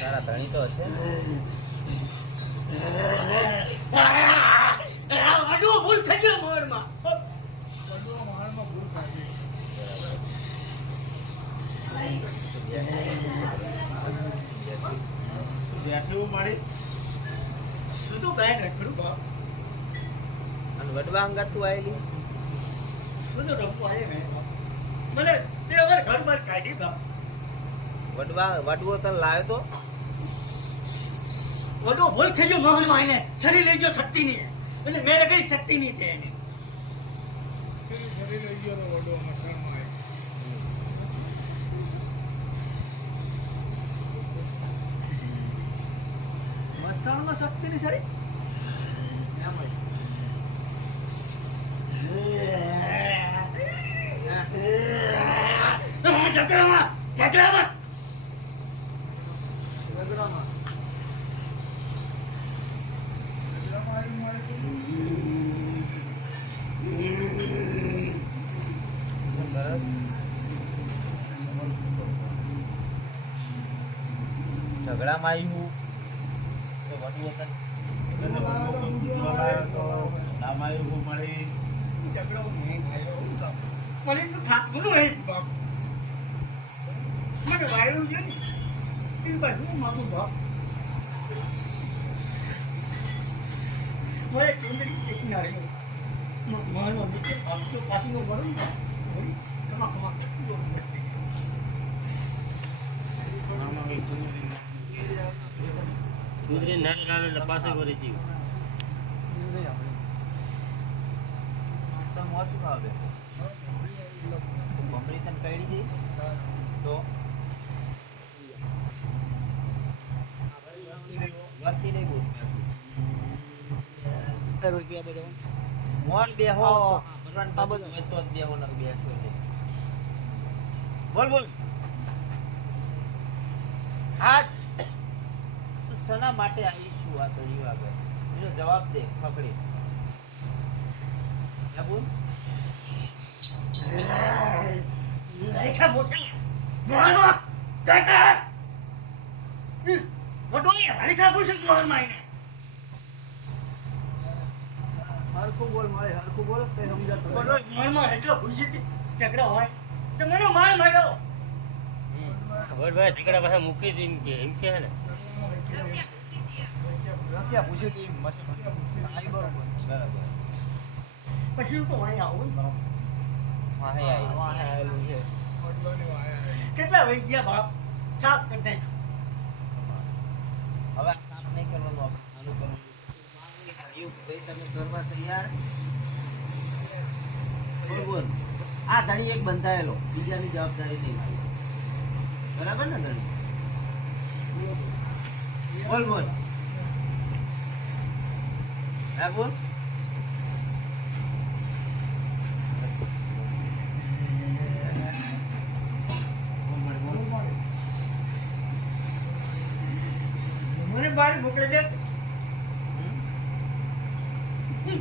તારા ધણી તો હશે ને? વડવો ભૂલ થઈ ગયો મોરમાં. બેઠું મારી શું તો બેઠ રખડું બાપ. અને વડવા અંગાત તું આવેલી? શું તો રમવું આવે ને મને તે હવે ઘર બાર કાઢી બાપ. વડવો તને લાવ્યો તો? વડવો ભૂલ થઈ ગયો મોહનમાં એને શરીર લઈ ગયો શક્તિ ની એટલે મેં કઈ શક્તિ નહીં થઈ એને. શરીર લઈ ગયો વડો મસાણમાં મસ્તાનમાં શક્તિ ની શરીર ઝઘડામાં ઝઘડામાં ઝઘડામાં આવ્યું તો વડવો તને ઝઘડો નહીં થયો. મને તો થાકવું નહીં બાપ. મને વાયુ છે ને એ બધું મારું બાપ. મને ચૂંદડી એક નાળી મારો નીચે આપતો પાછીનો વળું ને ખમા ખમા કુદરી નાની નાની એટલે પાસે વળી જીવ. તો મોર શું ખાવે? મમરી તને કઈડી ગઈ તો વર્તી નહીં બોલ. રૂપિયા બધો મોર બેહો આ બધું. તો જ બેહો ને બેસો નહીં. બોલ બોલ. આ તું શેના માટે આવીશું આ કર્યું આગળ? એનો જવાબ દે ફકડી. હે બોલ. રેખા બોટી મોહનો કાકા મોટો રેખા બોટી મોહનમાં આઈને હરખું બોલ મારે હરખું બોલ કઈ સમજાતું મોટો મોહનમાં એટલો ભૂસી ઝઘડા હોય તો મને માર માર્યો. વડવા ઝઘડા પાછા મૂકી દે એમ કે હે ને. રખ્યા પૂછ્યું કે મશીન આઈ બરોબર બરાબર. પછી હું તો અહીં આવું ને. વાહે આવી. વાહે આવેલું છે વડવાની વાહે આવેલું. કેટલા વહી ગયા બાપ સાફ કરી નાખ્યું. હવે આ સાફ નહીં કરવાનું, આપણે ચાલુ કરવાનું. ભાઈ તમે કરવા તૈયાર? બોલ બોલ. આ ધણી એક બંધાયેલો, બીજાની જવાબદારી નહીં મારી. બરાબર ને ધણી? બોલ બોલ. હા બોલ. મને બહાર મોકલે છે.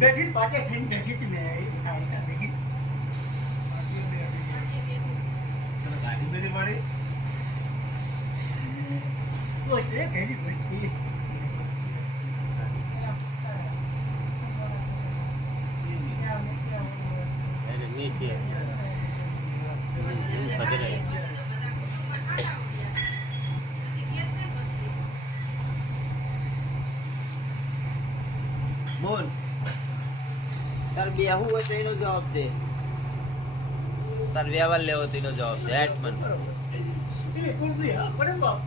બેઠી પાકે થઈને બેઠી હતી મેં એ ખાઈ બેઠી. ગાડી મેરી મારી બસ રે ઘેરી વસ્તી. એટલે નીચે પધરાય. બોલ. તાર બેહવું હોય તો એનો જવાબ દે. તાર વ્યવહાર લેવો તો એનો જવાબ દે. હેટમન. એટલે કુર્દી હા પડે બાપ.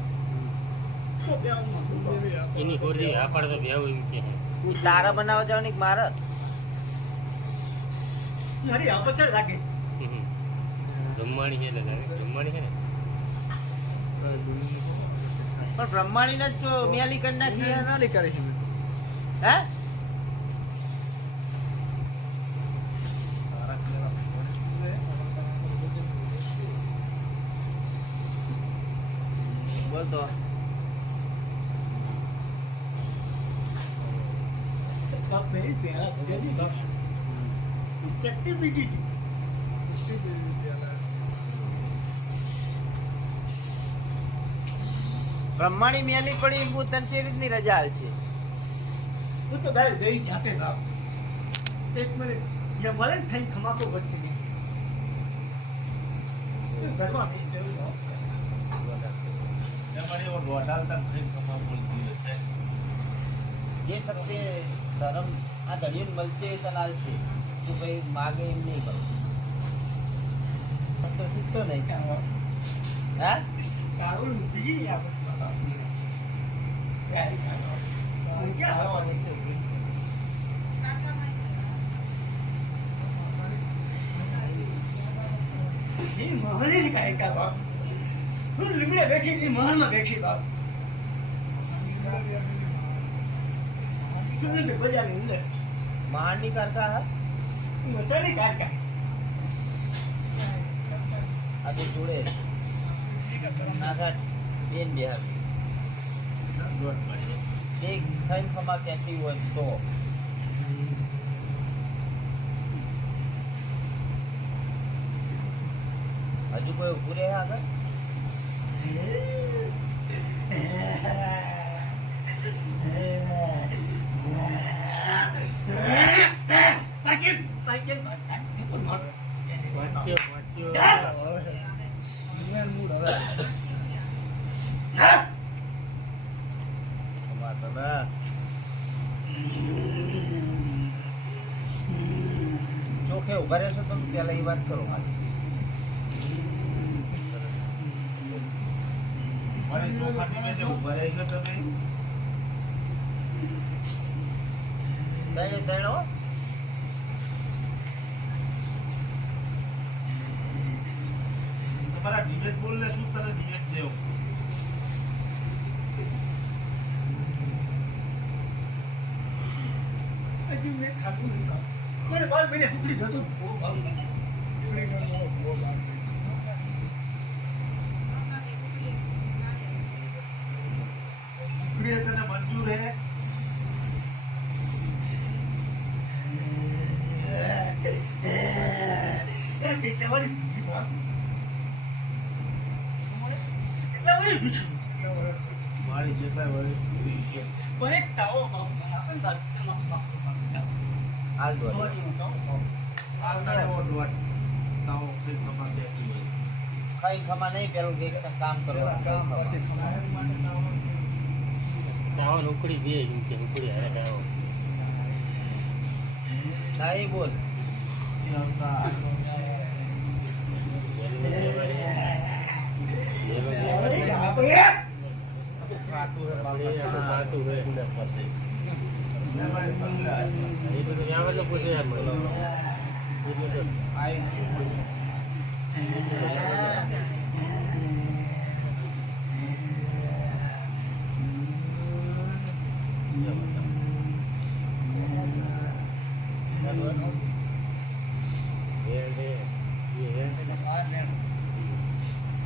તો બેવામાં શું બાપ? એની ખોરજી આ પાડે તો બેવું એમ કે હે. ઈ તારા બનાવવા જવાની કે મારા? મારી આપત લાગે. જમવાની છે એટલે લાગે. જમવાની છે ને. પણ બ્રહ્માણીને જ જો મેલી કરી નાખી હે. નાની કરી છે હે? બોલ તો. બાપ મેરી પહેલા ભગેલી બાપ. શક્તિ બીજી હતી. બ્રહ્માણી મેલી પડી હું તને તે રીતની રજા હાલ છે હું તો ભાઈ દઈ જાતે બાપ એક મિનિટ જે મળે ને થઈ ખમાકો વસ્તી નહીં ઘરમાં નહીં જવું બાપ. જે શક્તિ ધર્મ આ ધણીને મળશે એ તલાલ છે તું ભાઈ માગે એમ નહીં કરું પણ તો શીખતો નહીં હા કાળું બીજી આ વસ્તુ બાપ. ગાડી કાઢો. હું ક્યાં આવવાનું છું? એ મહલની ગાયિકા બાપ. હું લીમડે બેઠી હતી, મહલમાં બેઠી બાપ. શું નથી બજારની અંદર મહાનની કરતા હા મસાલી ગાયિકા. આ તો જોડે નાગા બેન બે હતી એક થઈને ખમા ક્યાંથી હોય તો હજુ કોઈ ઉભું રહે આગળ પાછળ પાછળ ખમા તમે ચોખે ઉભા રહેશો તો પેલા એ વાત કરો મારી તૈણે તૈણો તમારા ડિબેટ બોલ ને શું તને ડિબેટ દેવ હજી મેં ખાધું નહીં બાપ. મને બાર મહિને ઉકળી જતો બહુ ભાવ લાગે. ઉકળી તને મંજૂર હે એ જવાની બીજી બાપ. કેટલા વળી બીજું? મારી જેટલા વર્ષ પણ એક તાવો બાપ આપે ને બાપ, ખમા ખમા ખમા. હાલ દો ધોવાજીનો તાવો બાપ. આવનાર એવો દોડ તાવ ફરી કમા દેતી હોય કઈ ખમા નહીં પેલું કે કામ કરો કામ પછી ખમા. ચાવલ ઉકળી દે એમ કે ઉકળી હારે ચાવો ના એ બોલ આવતા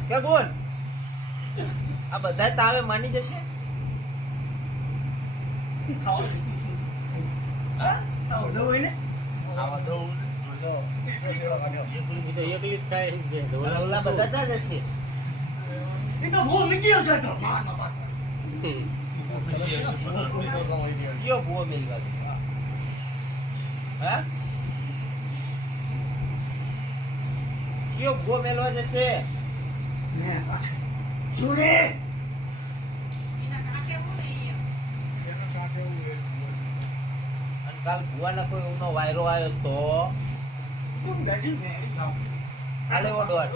કે બોલ આ બધા તાવે માની જશે ખાવા દીધું. હા? તાવો દો હોય ને? આવા દઉં દો. એ પેલો કાઢ્યો. એકલી જ થાય એમ છે. ઓલા બધા ત્યાં જશે એ તો બહુ મીઠી હશે તો. માર બાપ. કયો ભૂવો મિલ ગયો હા કયો ભૂવો મેલવા જશે મેં પાછળ. શું રે? અને કાલ ભૂવાના કોઈ ઊનો વાયરો આવ્યો તો કોણ ગાજી મેં લાવ. હાલે એવો દોડ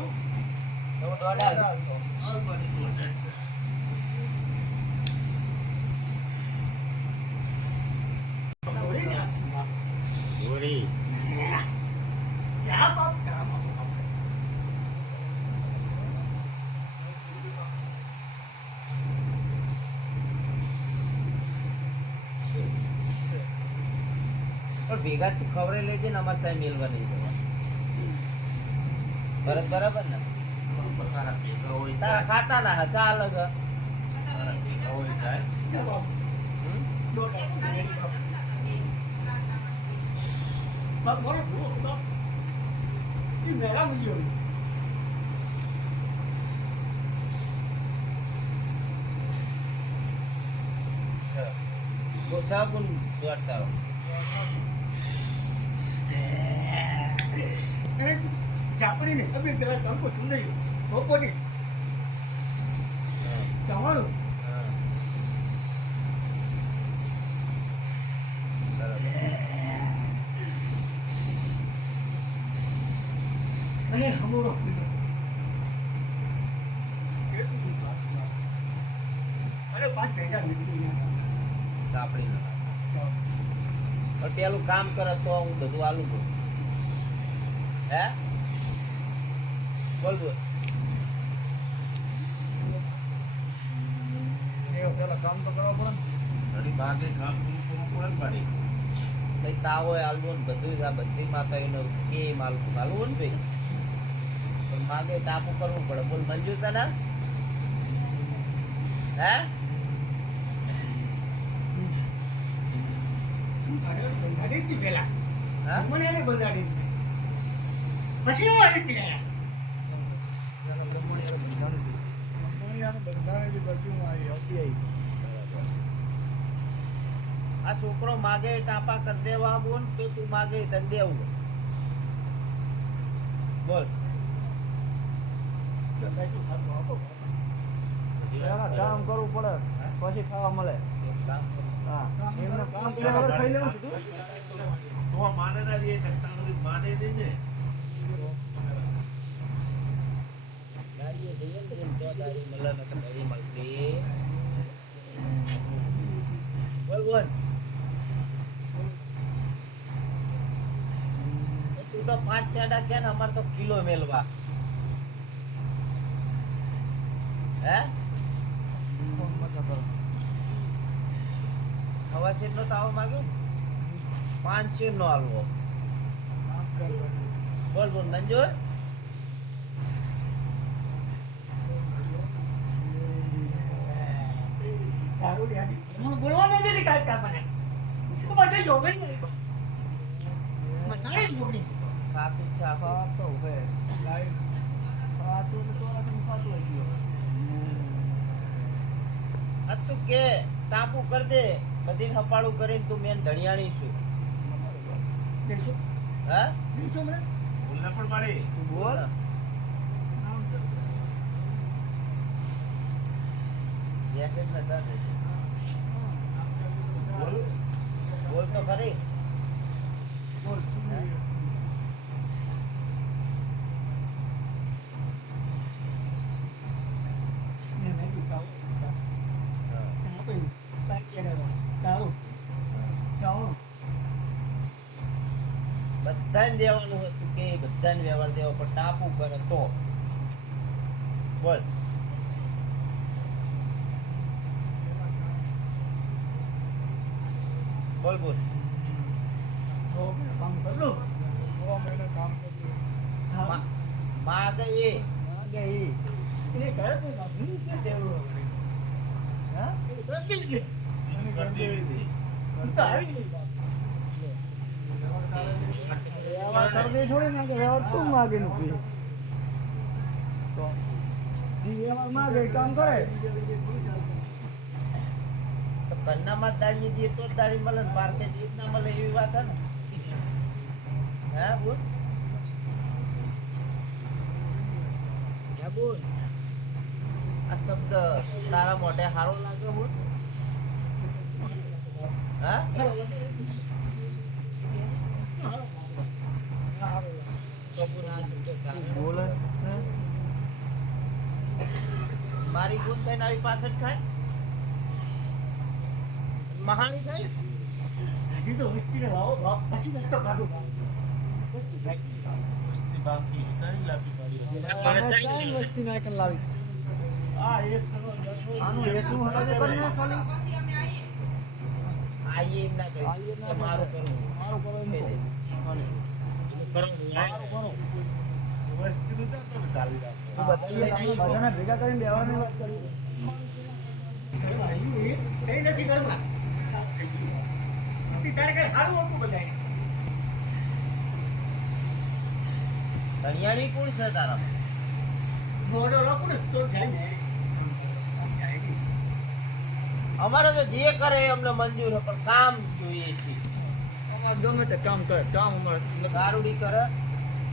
હાલ. દોડી ને હાથમાં. દોરી ક્યાં બાપ કામ બાપ. પણ ભેગા તું ખવરે લેજે ને અમારે ત્યાં મેલવા નહીં જવા ભરત બરાબર ને તારા ભેગા હોય તારા ખાતા ના હતા અલગ તારા ભેગા હોય જાય ક્યાં બાપ. દોડ બાપ. બાપ બોલો બોલો બાપ. એ મેળા મૂક્યો. સાબુન દોડતા રહો. અરે જાપડી ને અબે પેલા કંકો ચુંદડી પોપોટી જવાનું હા. સરસ. અને હમોરો અરે 5 ભેગા નીકળી કાપડી નો પણ પેલું કામ કરે તો હું બધું આલું છું. હે બોલ બોલ. પેલા કામ તો કરવા પડે ને. ઘડી ભાગે કામ પૂરું પૂરું પડે ને પાડી. કઈ તાવ હોય આલવું ને બધું આ બધી માતાઓને કેમ આલવું આલવું ને ભાઈ પણ માગે ટાપુ કરવું પડે. બોલ મંજૂર તને હે બંધાડી હતી પેલા હા મને એને બંધાડી પછી એવા રીતે આ છોકરો માગે ટાપા કરી દેવા બોલ તો તું માગે તને દેવું બોલ. પેલા કામ કરવું પડે પછી ખાવા મળે. એક કામ કર. હા એમને કામ કર્યા વગર ખાઈ લેવું સીધું. તો માને ના રહીએ શકતા નથી માને નહીં ને દાડીએ જઈએ ને તો દાડી મળે ને તો દાડી મળતી. બોલ બોલ. તું તો 5 પેડા કે ને અમાર તો કિલો મેલવા હે હવા શેર નો તાવ માગ્યો 5 શેર નો હાલવો. બોલ બોલ મંજૂર. દારૂ યાદી મને બોલવા નથી કાઢતા મને તો પછી જોગણી મસાલે જોગણી સાતું છે આખો. તો ઉભે ખાતું તો ખાતું હોય ગયો. આ તું કે ટાપુ કર દે બધી હપાળું કરીને તું મેન ધણિયાણી છું દેશો હા દેશો મને બોલને પણ પાડે તું બોલ. ગેસ જ નતા દેશે. બોલ બોલ તો ખરી. બોલ હે? મેં મેં કીધું હા. આપણે પાછે રહેવા દારૂ જાઓ બધાને દેવાનું હતું કે બધાને વ્યવહાર દેવો પણ ટાપુ કરે તો બોલ. બોલ બોલ. તો કામ કર લો હા માં ગઈ માગે ઈ. એને કહે તો બાપુ કે દેવું હા એ તો બિલ કે કરી દેવી હતી હું તો આવી ગઈ બાપુ વ્યવહાર શરદી થોડી માગે વ્યવહાર તું માગે નું પી તો ઈ વ્યવહાર માગે એ કામ કરે. તો કન્નામાં જ દાડીએ દઈએ તો જ દાડી મળે ને પાર્કે જ ના મળે એવી વાત હે ને. હે બોલ. હે બોલ. આ શબ્દ તારા મોઢે સારો લાગે બોલ. હા તો બોલ આ શબ્દ તારા. બોલે મારી ગુણ થઈને આવી પાછળ થાય મહાણી થાય. હજી તો વસ્તીને લાવો બાપ પછી રસ્તો કાઢો વસ્તી ભાઈ વસ્તી બાકી કઈ લાપી પાડી ચાઈ વસ્તી નાખીને લાવી. આ એક આનું એટલું હટાવે કરી નાખ ખાલી. આઈએ એમ ના કહી આઈએ ના કે મારું કહે. કરવું મારું કરો એમ કહો. ખાલી. મારું કરો. વસ્તીનું ચાલતો ને ચાલી રાખો તું બધાને લઈને તમને આવી બધાને ભેગા કરીને દેવાની વાત કરી. ઘરમાં આવ્યું એ કઈ નથી ઘરમાં તારે કઈ સારું હતું બધાય ધણિયાણી કોણ છે તારા મોડો રાખું ને તો જાય ને જાય નહીં. અમારે તો જે કરે એ અમને મંજૂર છે પણ કામ જોઈએ છે. અમારે ગમે તે કામ કરે, કામ અમારે નથી. દારૂડી કરે,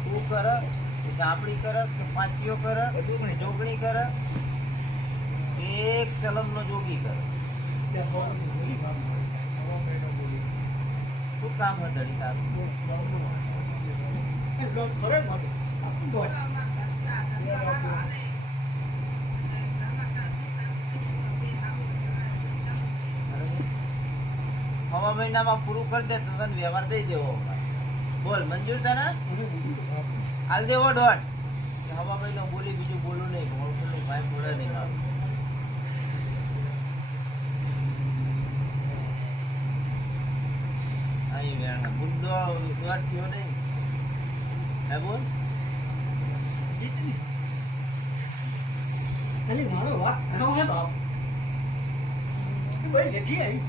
તું કરે, કે ઝાપડી કરે, કે પાંચીઓ કરે, જોગણી કરે, એક ચલમનો જોગી કરે. શું કામ છે ધણી તારું? હવા મહિનામાં પૂરું કરી દે તો તને વ્યવહાર દઈ દેવો અમારે. બોલ મંજૂર છે ને? હાલ દેવો દોઢ. હવા મહિનો બોલી બીજું બોલું નહીં, ઘોડું ભાઈ બોલે નહીં મારું. અહીં વેણ બુદ્ધો દોઢ થયો નહીં. હે બોલ. ખાલી મારો વાત ઘણો હે બાપ. ભાઈ નથી આવી.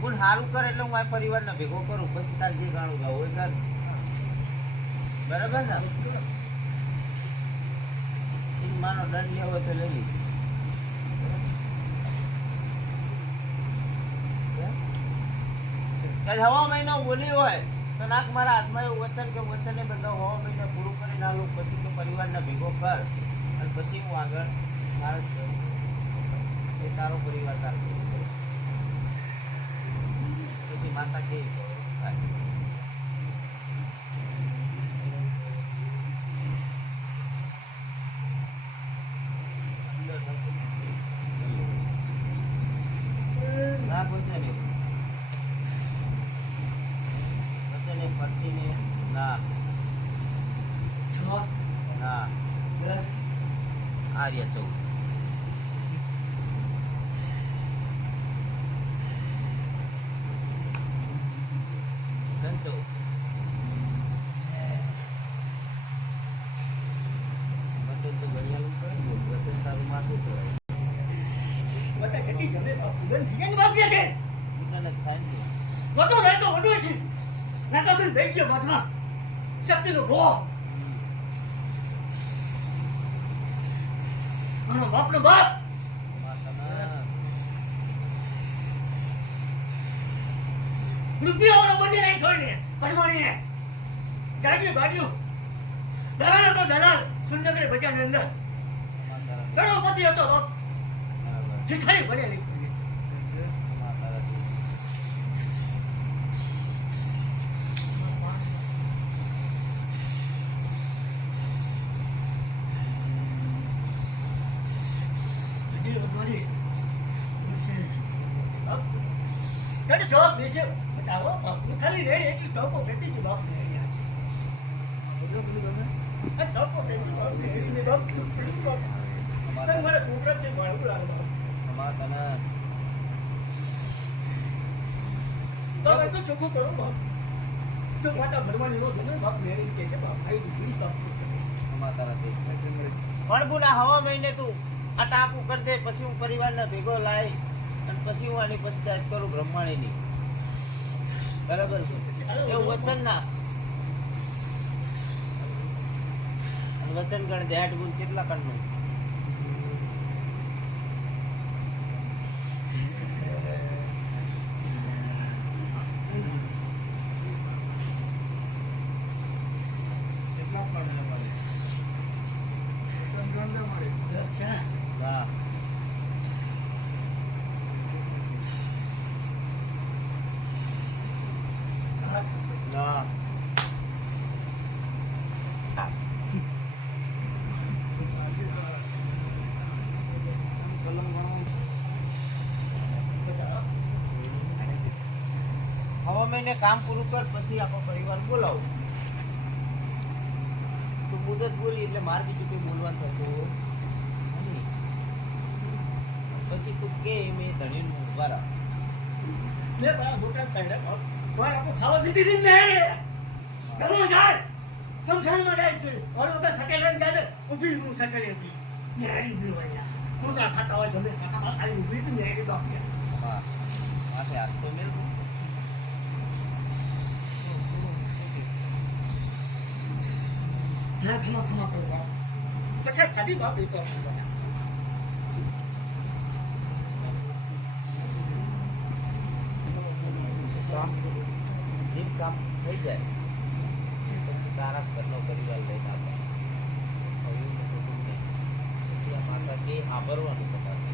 બોલ સારું કરે એટલે હું મારા પરિવારને ભેગો કરું, પછી તાર જે ગાણું ગાવું હોય કર. બરાબર ને? માનો દંડ લેવો હોય તો લઈ લીધો. હવા મહિનો બોલી હોય તો નાક મારા હાથમાં એવું વચન કે વચન એ બધા હવા મહિને પૂરું કરી ના લઉં, પછી તું પરિવારને ભેગો કર અને પછી હું આગળ મારે જ કરું. એ તારો પરિવાર તારો પછી માતા કેવી થાય. ના પૂછે નહીં વચને ફરતીને ના ના આર્ય 14 સંચો વચન તો ગણ્યાલું કરી દો. વચન તારું માથું કહેવાય. બતા કેટલી જમે બાપુ બેન જીને બાપ કે છે બીજાને થાય ને વધુ રહેતો વધુ છે નાટો દિન બેઠ ગયો બાટમાં શક્તિનો ભો મારો બાપનો બાપ માતાના રૂપિયાઓનો બંને નહીં છોડીને પરમાણીએ ગાડીઓ દલાલ હતો દલાલ સુંદરગઢ બજારની અંદર ઘણો પતિ હતો બાપ ભિખારી ભણેલી જવાબ દેશે બતાવો બાપુ ખાલી રેડી એટલી ટોપો ફેંકી ગઈ બાપ ને ટોપો ફેંકી બાપ ને બાપ મારા છોકરા છે મારું લાગે માતાના બાપ એટલું ચોખ્ખું કરો બાપ તો માતા ભરવાની નો ને બાપ મેરી કે છે બાપ ભાઈ પ્લીઝ બાપ પણ બુના હવા મહિને તું આ ટાપુ કરી દે, પછી હું પરિવારને ભેગો લાવી અને પછી હું આની પંચાયત કરું બ્રહ્માણીની. બરાબર છે એવું વચન ના અને વચન ગણ દે 8 ગુણ કેટલા કણનું વાહ ના હવે મહિને કામ પૂરું કર, પછી આપણો પરિવાર બોલાવું. તું મુદત બોલી એટલે મારે બીજું કંઈ બોલવાનું થતું નહીં. પછી તું કે મેં ધણીનું ઉભા રાખ. લે બા મોટા પહેલા બાપ માર આપો ખાવા દીધી દીન નહીં ગમો જાય સમસાનમાં જાય છે ઓર ઓકા સકેલે જાય ઊભી હું સકેલે હતી નેરી બી હોય કૂતરા ખાતા હોય ગમે ખાતા આ ઊભી તો નેરી બાપ ને હા માથે હાથ તો મેલ. ના ખમા કરો બાપ પછી ખાધી બાપ એ તો કામ જીમ કામ થઈ જાય પછી તારા ઘરનો પરિવાર લઈને આવે હવે એવું ખોટું નહીં પછી આ માતા કે સાંભળવાનું તમારે